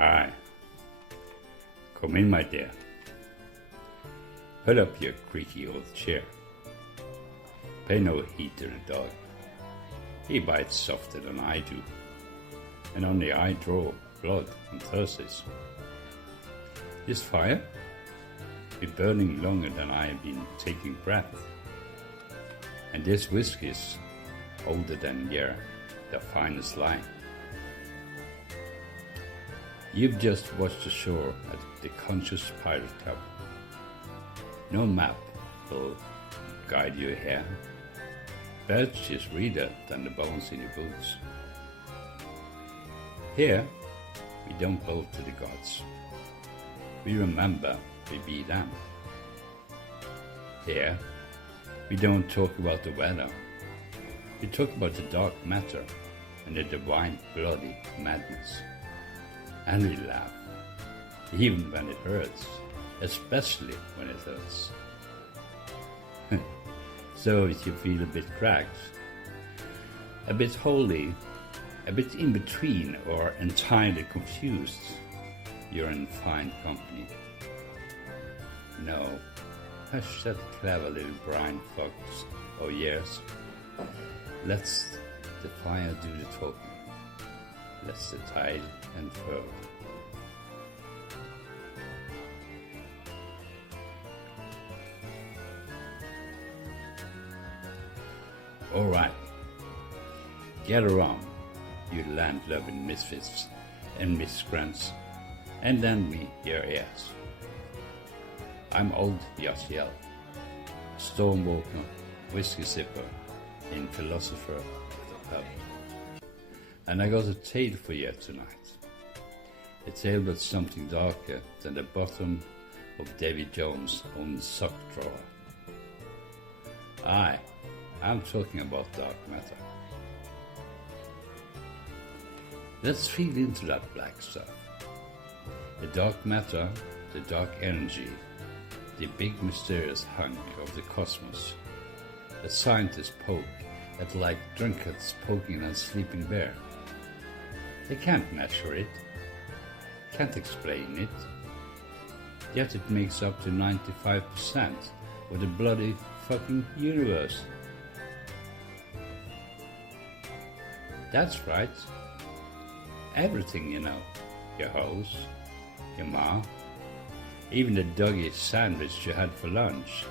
Hi. Come in, my dear. Pull up your creaky old chair. Pay no heed to the dog. He bites softer than I do, and only I draw blood on Thursdays. This fire be burning longer than I have been taking breath, and this whiskey's older than the finest line. You've just watched ashore at the Conscious Pirate Club. No map will guide you here. Birch is redder than the bones in your boots. Here, we don't bow to the gods. We remember we be them. Here, we don't talk about the weather. We talk about the dark matter and the divine bloody madness. And we laugh, even when it hurts, especially when it hurts. So if you feel a bit cracked, a bit holy, a bit in between, or entirely confused, you're in fine company. No, hush that clever little Brian Fox. Oh yes, let's the fire do the talking. Let's the tide unfurl. All right, get around, you land-loving misfits and miscreants, and lend me your ears. I'm old Yasiel, stormwalker, whiskey sipper, and philosopher of the pub. And I got a tale for you tonight. A tale about something darker than the bottom of Davy Jones' own sock drawer. I'm talking about dark matter. Let's feel into that black stuff. The dark matter, the dark energy, the big mysterious hunk of the cosmos that scientists poke at like drunkards poking a sleeping bear. They can't measure it, can't explain it, yet it makes up to 95% of the bloody fucking universe. That's right. Everything, you know. Your house, your ma, even the doggy sandwich you had for lunch.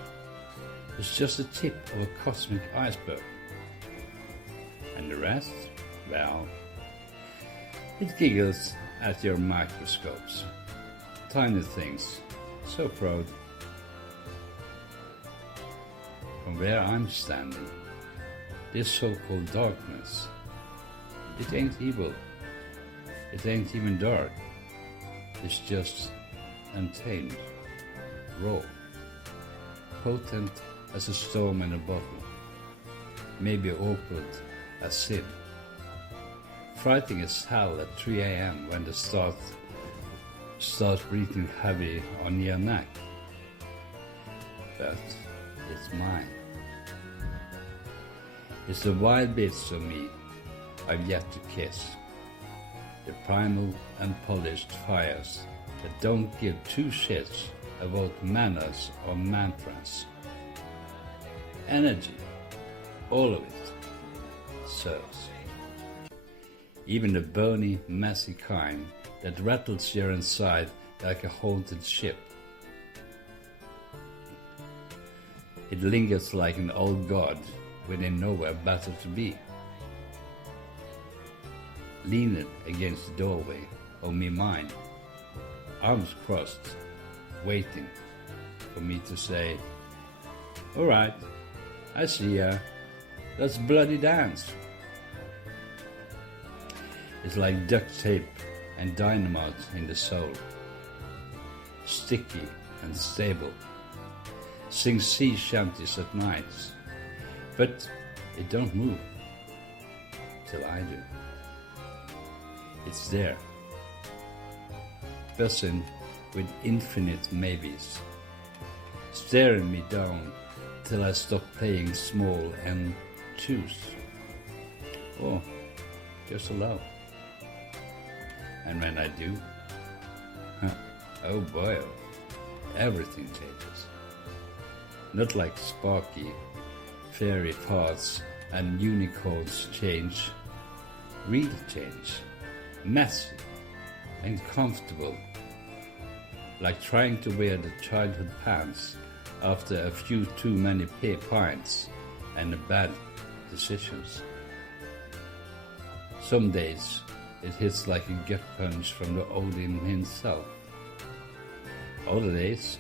It's just the tip of a cosmic iceberg. And the rest, well, it giggles at your microscopes. Tiny things, so proud. From where I'm standing, this so-called darkness, it ain't evil. It ain't even dark. It's just untamed, raw, potent as a storm in a bottle, maybe awkward as sin, frightening as hell at 3 a.m. when the starts breathing heavy on your neck. But it's mine. It's the wild bits of me I've yet to kiss. The primal, unpolished fires that don't give two shits about manners or mantras. Energy, all of it, serves. Even the bony, messy kind that rattles your inside like a haunted ship. It lingers like an old god within nowhere better to be. Leaning against the doorway of me mind, arms crossed, waiting for me to say, all right, I see ya, let's bloody dance. It's like duct tape and dynamite in the soul, sticky and stable, sing sea shanties at nights, but it don't move till I do. It's there, buzzing with infinite maybes, staring me down till I stop playing small and choose, or just allow. And when I do, Oh boy, everything changes. Not like sparky fairy thoughts and unicorns change. Real change. Messy and comfortable. Like trying to wear the childhood pants after a few too many pints and bad decisions. Some days it hits like a gut punch from the Odin himself. Other days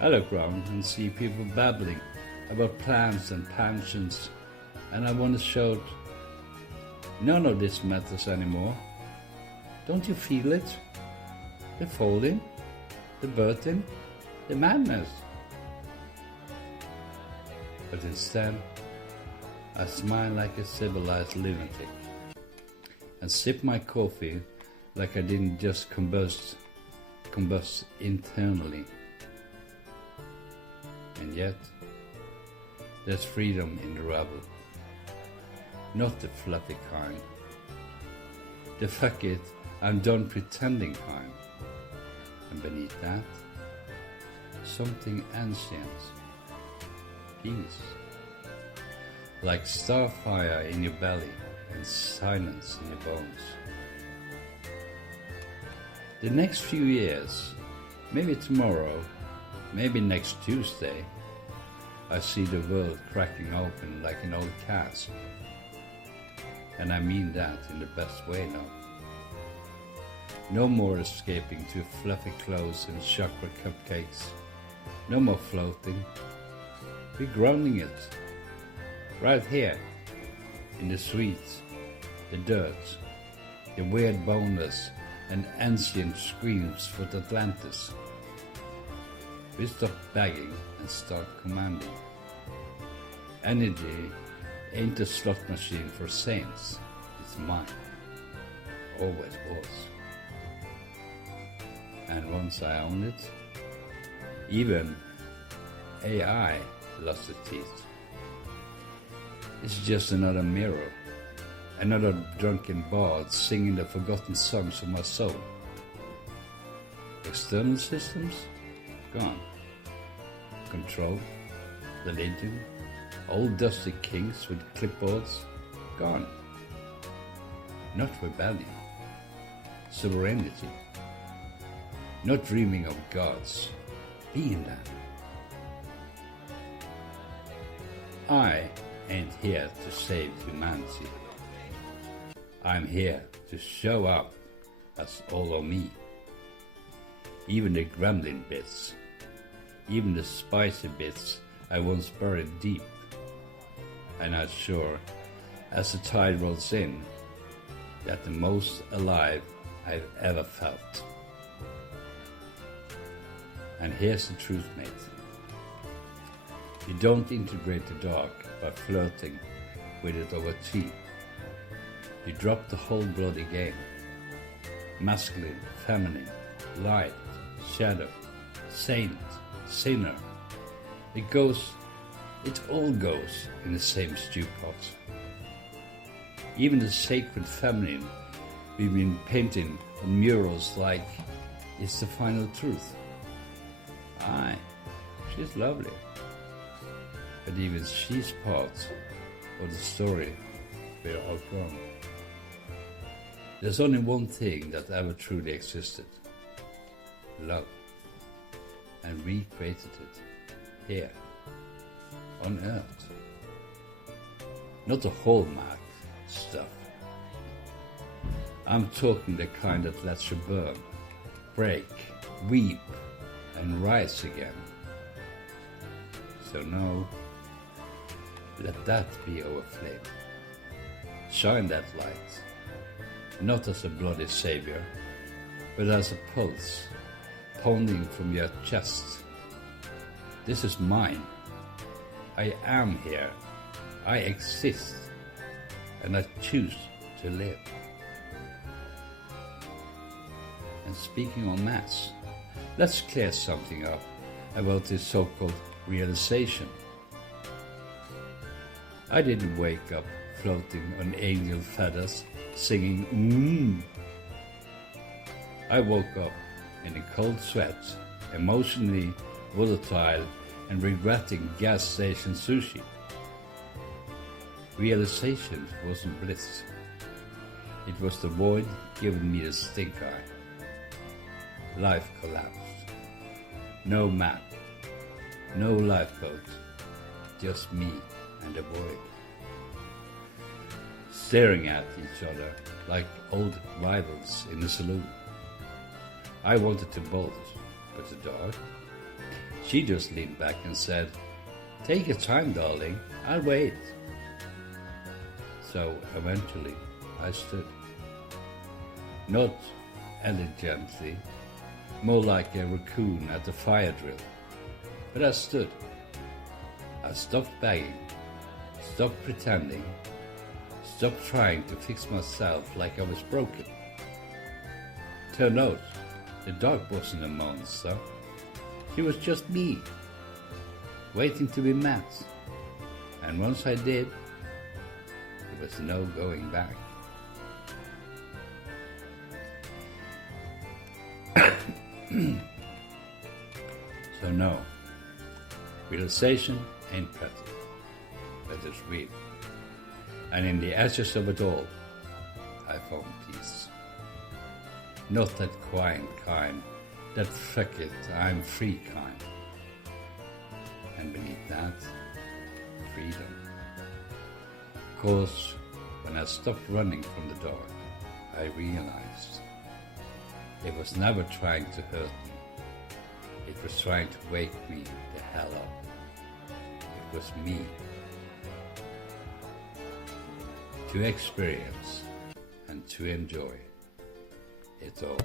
I look around and see people babbling about plans and pensions, and I want to shout, none of this matters anymore. Don't you feel it? The folding, the birthing, the madness. But instead, I smile like a civilized lunatic and sip my coffee like I didn't just combust internally. And yet, there's freedom in the rubble. Not the fluffy kind. The fuck it, I'm done pretending kind. And beneath that, something ancient. Peace. Like starfire in your belly and silence in your bones. The next few years, maybe tomorrow, maybe next Tuesday, I see the world cracking open like an old cask. And I mean that in the best way now. No more escaping to fluffy clothes and chocolate cupcakes. No more floating. We're grounding it. Right here. In the sweet, the dirt, the weird boneless and ancient screams for Atlantis. We stop begging and start commanding. Energy ain't a slot machine for saints. It's mine. Always was. And once I own it, even AI lost its teeth. It's just another mirror, another drunken bard singing the forgotten songs of my soul. External systems? Gone. Control, religion, old dusty kings with clipboards? Gone. Not rebellion. Sovereignty. Not dreaming of gods. Being that. I ain't here to save humanity. I'm here to show up as all of me. Even the gremlin bits, even the spicy bits I once buried deep. And I'm sure, as the tide rolls in, that the most alive I've ever felt. And here's the truth, mate. You don't integrate the dark by flirting with it over tea. You drop the whole bloody game. Masculine, feminine, light, shadow, saint, sinner. It all goes in the same stew pot. Even the sacred feminine we've been painting on murals like it's the final truth. Aye, she's lovely. But even she's part of the story we're outgrown. There's only one thing that ever truly existed. Love. And we created it. Here. On Earth. Not the hallmark stuff. I'm talking the kind that lets you burn, break, weep, and rise again. So no, let that be our flame. Shine that light, not as a bloody savior, but as a pulse, pounding from your chest. This is mine. I am here. I exist. And I choose to live. And speaking en masse, let's clear something up about this so-called realization. I didn't wake up floating on angel feathers singing I woke up in a cold sweat, emotionally volatile and regretting gas station sushi. Realization wasn't bliss. It was the void giving me the stink eye. Life collapsed. No map, no lifeboat, just me and the void. Staring at each other like old rivals in a saloon. I wanted to bolt, but the dog, she just leaned back and said, "Take your time, darling, I'll wait." So eventually I stood. Not elegantly, more like a raccoon at the fire drill. But I stood. I stopped begging, stopped pretending, stopped trying to fix myself like I was broken. Turned out, the dog wasn't a monster. She was just me, waiting to be met. And once I did, there was no going back. So no, realization ain't pretty, but it's real. And in the ashes of it all, I found peace. Not that quiet kind, that fuck it, I'm free kind. And beneath that, freedom. Cause when I stopped running from the dark, I realized it was never trying to hurt me. It was trying to wake me the hell up. It was me. To experience and to enjoy it all.